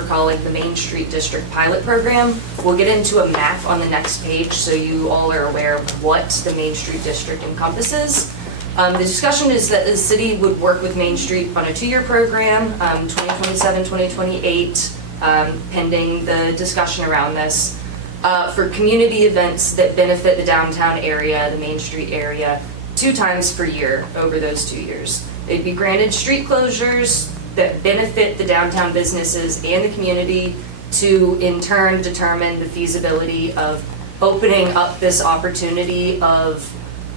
we're calling the Main Street District Pilot Program. We'll get into a map on the next page so you all are aware of what the Main Street District encompasses. The discussion is that the city would work with Main Street on a 2-year program, 2027-2028, pending the discussion around this, for community events that benefit the downtown area, the Main Street area, 2 times per year over those 2 years. They'd be granted street closures that benefit the downtown businesses and the community to in turn determine the feasibility of opening up this opportunity of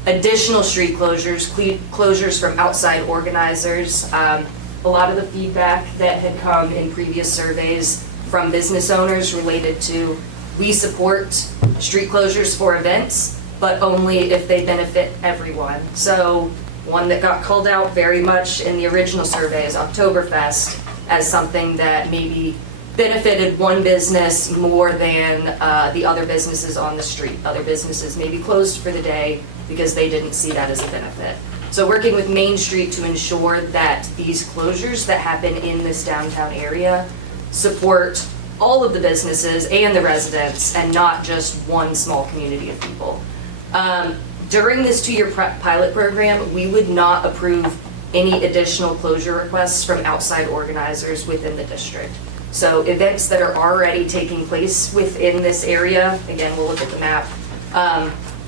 additional street closures from outside organizers. A lot of the feedback that had come in previous surveys from business owners related to, we support street closures for events, but only if they benefit everyone. So one that got called out very much in the original survey is Oktoberfest as something that maybe benefited one business more than the other businesses on the street. Other businesses maybe closed for the day because they didn't see that as a benefit. So working with Main Street to ensure that these closures that happen in this downtown area support all of the businesses and the residents and not just one small community of people. During this 2-year pilot program, we would not approve any additional closure requests from outside organizers within the district. So events that are already taking place within this area, again, we'll look at the map,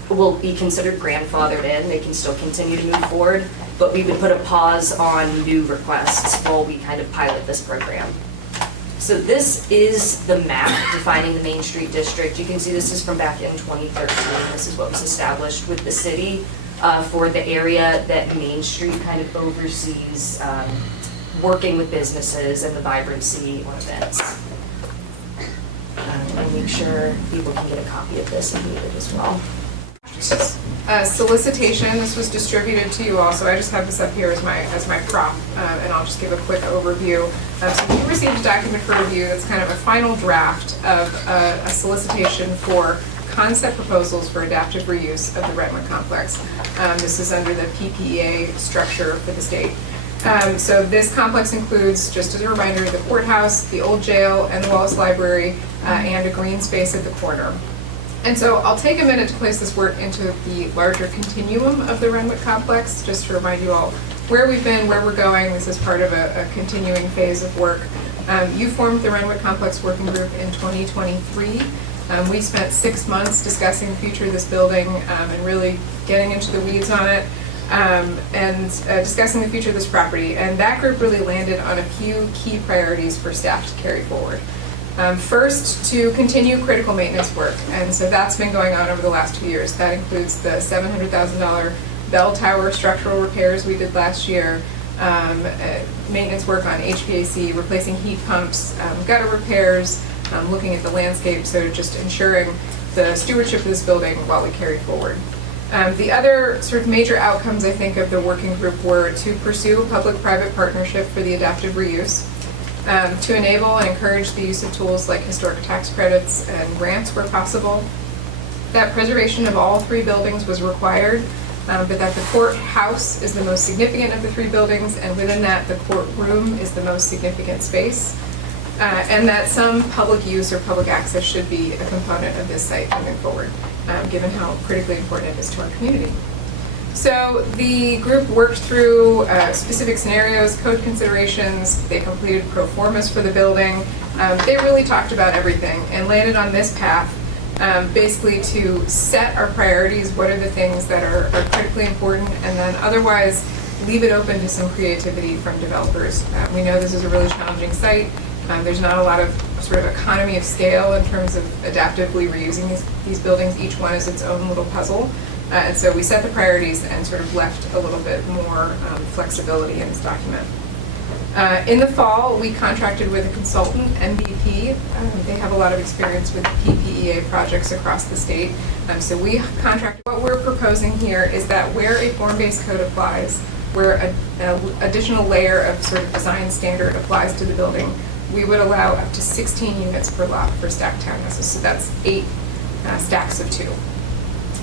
will be considered grandfathered in. They can still continue to move forward, but we would put a pause on new requests while we kind of pilot this program. So this is the map defining the Main Street District. You can see this is from back in 2013. This is what was established with the city for the area that Main Street kind of oversees, working with businesses and the vibrancy on events. And make sure people can get a copy of this if needed as well. Solicitation, this was distributed to you all, so I just have this up here as my prop, and I'll just give a quick overview. So you received a document for review that's kind of a final draft of a solicitation for concept proposals for adaptive reuse of the Renwick complex. This is under the PPEA structure for the state. So this complex includes, just as a reminder, the courthouse, the old jail, and the Wallace Library, and a green space at the corner. And so I'll take a minute to place this work into the larger continuum of the Renwick complex, just to remind you all where we've been, where we're going. This is part of a continuing phase of work. You formed the Renwick Complex Working Group in 2023. We spent 6 months discussing the future of this building and really getting into the weeds on it and discussing the future of this property. And that group really landed on a few key priorities for staff to carry forward. First, to continue critical maintenance work, and so that's been going on over the last 2 years. That includes the $700,000 bell tower structural repairs we did last year, maintenance work on HVAC, replacing heat pumps, gutter repairs, looking at the landscape, so just ensuring the stewardship of this building while we carry forward. The other sort of major outcomes, I think, of the working group were to pursue a public-private partnership for the adaptive reuse, to enable and encourage the use of tools like historic tax credits and grants where possible. That preservation of all 3 buildings was required, but that the courthouse is the most significant of the 3 buildings, and within that, the courtroom is the most significant space, and that some public use or public access should be a component of this site moving forward, given how critically important it is to our community. So the group worked through specific scenarios, code considerations. They completed pro formas for the building. They really talked about everything and landed on this path, basically to set our priorities. What are the things that are critically important, and then otherwise leave it open to some creativity from developers. We know this is a really challenging site. There's not a lot of sort of economy of scale in terms of adaptively reusing these buildings. Each one is its own little puzzle. And so we set the priorities and sort of left a little bit more flexibility in this document. In the fall, we contracted with a consultant, MVP. They have a lot of experience with PPEA projects across the state. So we contracted. What we're proposing here is that where a form-based code applies, where an additional layer of sort of design standard applies to the building, we would allow up to 16 units per lot for stacked townhouses. So that's 8 stacks of 2.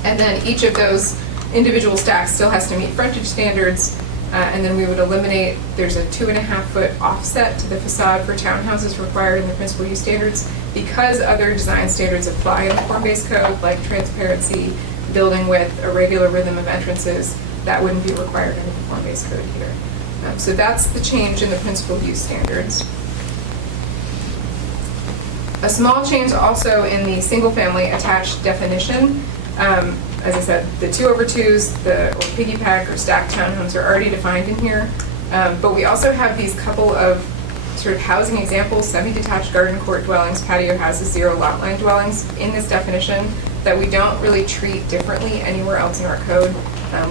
And then each of those individual stacks still has to meet frontage standards, And then we would eliminate, there's a 2.5-foot offset to the facade for townhouses required in the principal use standards. Because other design standards apply in the form-based code, like transparency, building width, irregular rhythm of entrances, that wouldn't be required in the form-based code here. So that's the change in the principal use standards. A small change also in the single-family attached definition. As I said, the 2/2s, or piggyback or stacked townhomes are already defined in here. But we also have these couple of sort of housing examples, semi-detached garden court dwellings, patio houses, zero lot line dwellings in this definition that we don't really treat differently anywhere else in our code.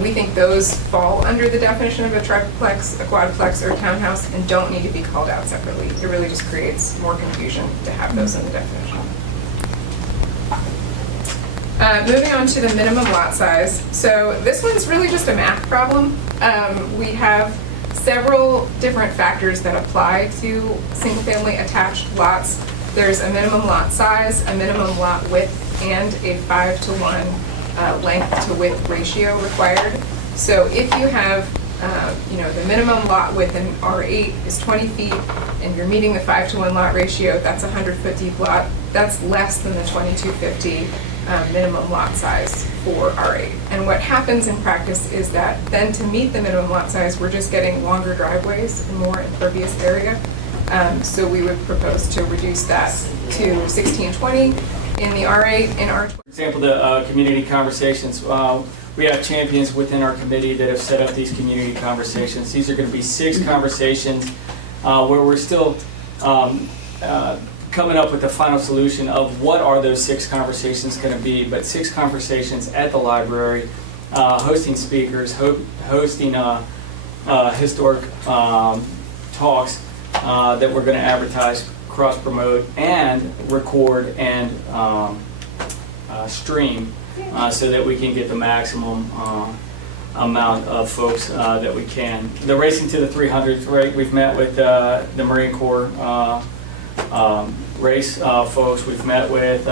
We think those fall under the definition of a triplex, a quadplex, or a townhouse and don't need to be called out separately. It really just creates more confusion to have those in the definition. Moving on to the minimum lot size. So this one's really just a math problem. We have several different factors that apply to single-family attached lots. There's a minimum lot size, a minimum lot width, and a 5-to-1 length to width ratio required. So if you have, the minimum lot width in R8 is 20 feet, and you're meeting the 5-to-1 lot ratio, that's a 100-foot deep lot. That's less than the 2250 minimum lot size for R8. And what happens in practice is that then to meet the minimum lot size, we're just getting longer driveways and more impervious area. So we would propose to reduce that to 1620 in the R8 and R20. For example, the community conversations. We have champions within our committee that have set up these community conversations. These are going to be 6 conversations where we're still coming up with the final solution of what are those 6 conversations going to be, but 6 conversations at the library, hosting speakers, hosting historic talks that we're going to advertise, cross-promote, and record and stream so that we can get the maximum amount of folks that we can. The Racing to the 300s, right? We've met with the Marine Corps race folks. We've met with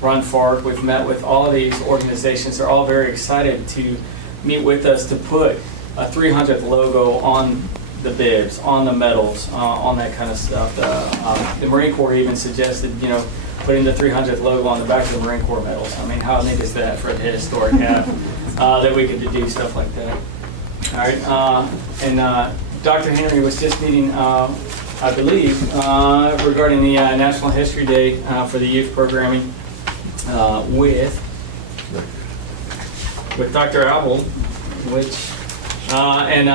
Run Fark. We've met with all of these organizations. They're all very excited to meet with us to put a 300th logo on the bibs, on the medals, on that kind of stuff. The Marine Corps even suggested, putting the 300th logo on the back of the Marine Corps medals. I mean, how neat is that for a historic half that we could do stuff like that? All right, and Dr. Henry was just meeting, I believe, regarding the National History Day for the youth programming with Dr. Apple, which and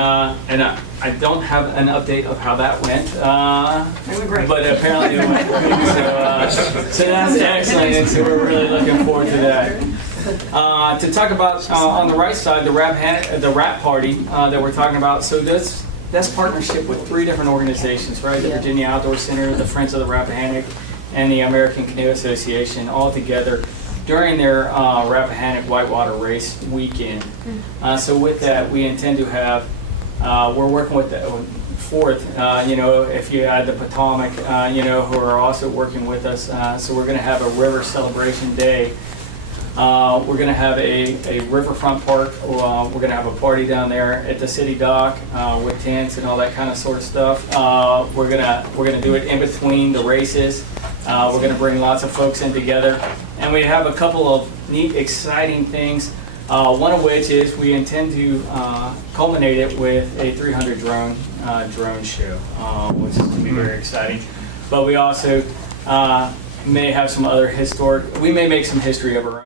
I don't have an update of how that went. It went great. But apparently it went great. So that's excellent, and so we're really looking forward to that. To talk about on the right side, the rap party that we're talking about. So that's partnership with 3 different organizations, right? The Virginia Outdoor Center, the Friends of the Rappahannock, and the American Canoe Association, all together during their Rappahannock Whitewater Race weekend. So with that, we intend to have, we're working with the 4th, if you add the Potomac, who are also working with us. So we're going to have a river celebration day. We're going to have a riverfront park. We're going to have a party down there at the city dock with tents and all that kind of sort of stuff. We're gonna do it in between the races. We're going to bring lots of folks in together, and we have a couple of neat, exciting things. One of which is we intend to culminate it with a 300 drone show, which is going to be very exciting. But we also may have some other we may make some history of our own.